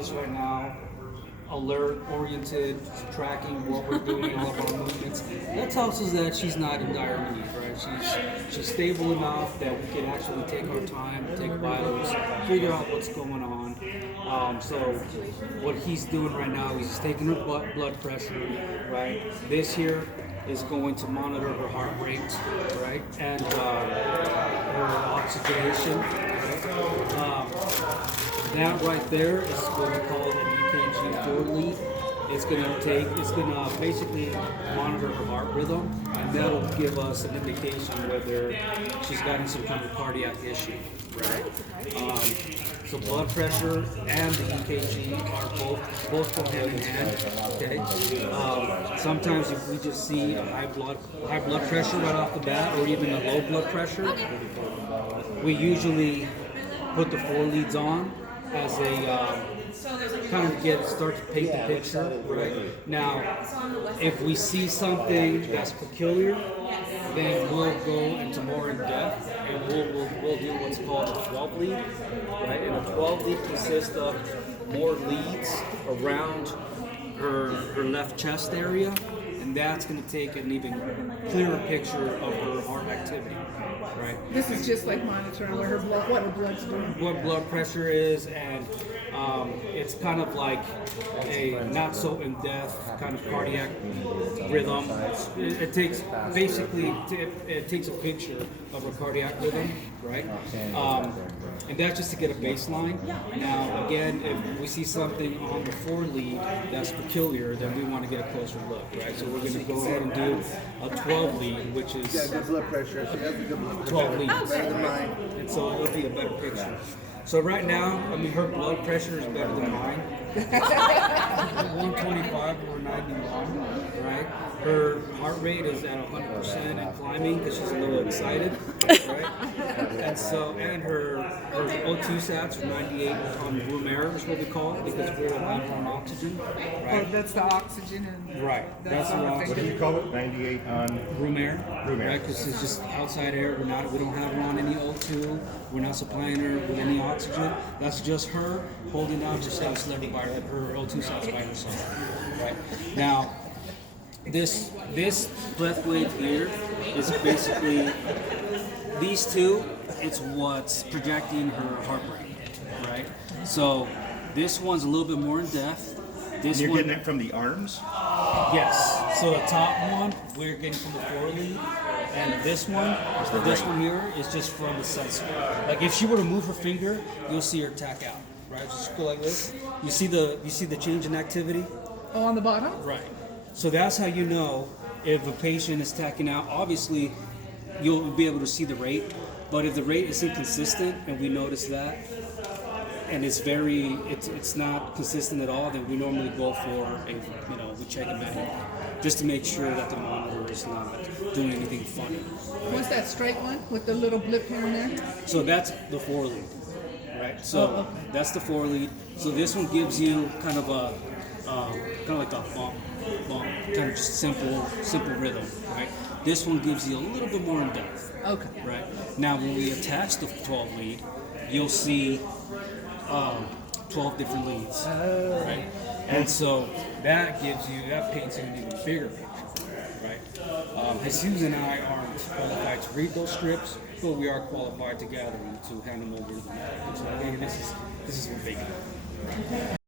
is right now alert, oriented, tracking what we're doing, all of our movements. That tells us that she's not in dire need, right? She's stable enough that we can actually take our time, take vitals, figure out what's going on. So what he's doing right now is he's taking her blood pressure, right? This here is going to monitor her heart rate, right, and her oxygenation. Right? That right there is what we call an EKG forward lead. It's gonna basically monitor her heart rhythm, and that'll give us an indication whether she's gotten some kind of cardiac issue. Right. So blood pressure and the EKG are both go hand in hand. Okay. Sometimes if we just see a high blood pressure right off the bat, or even a low blood pressure, we usually put the 4 leads on as a kind of start to paint the picture, right? Now, if we see something that's peculiar, then we'll go into more in depth, and we'll do what's called a 12 lead, right? And a 12 lead consists of more leads around her left chest area, and that's going to take an even clearer picture of her heart activity, right? This is just like monitoring what her blood's doing. What blood pressure is, and it's kind of like a not so in-depth kind of cardiac rhythm. It takes it takes a picture of a cardiac rhythm, right? And that's just to get a baseline. Now, again, if we see something on the 4 lead that's peculiar, then we want to get a closer look, right? So we're going to go ahead and do a 12 lead, which is good blood pressure. She has a good blood pressure. 12 leads, Better than mine. and so it'll be a better picture. So right now, I mean, her blood pressure is better than mine. 125 or 91, right? Her heart rate is at 100% and climbing because she's a little excited, right? And her O2 sats are 98 on room air is what we call it, because we're relying on oxygen, Oh, right? that's the oxygen and Right. that's the all oxygen. What do you call it? 98 on Room air, Room air. right? Because it's just outside air. We don't have her on any O2. We're not supplying her with any oxygen. That's just her holding out just how it's left by her O2 cells by herself, right? Now, this breath wave here is basically these two. It's what's projecting her heart rate, right? So this one's a little bit more in depth. This You're one, getting it from the arms? yes. So the top one we're getting from the 4 lead, and this one here is just from the sensor. Like if she were to move her finger, you'll see her tack out, right? Just go like this. You see the change in activity, oh, on the bottom? right? So that's how you know if a patient is tacking out. Obviously, you'll be able to see the rate, but if the rate is inconsistent and we notice that, and it's not consistent at all, then we normally go for we check a manual just to make sure that the monitor is not doing anything funny. What's that straight one with the little blip here and there? So that's the 4 lead, right? So Oh, okay. that's the 4 lead. So this one gives you kind of like a bump, kind of just simple rhythm, right? This one gives you a little bit more in depth. Okay. Right. Now, when we attach the 12 lead, you'll see 12 different leads. Right. And so that paints you an even bigger picture. Right. Jesus and I aren't qualified to read those strips, but we are qualified to gather them to hand them over to the medic. So I think this is big.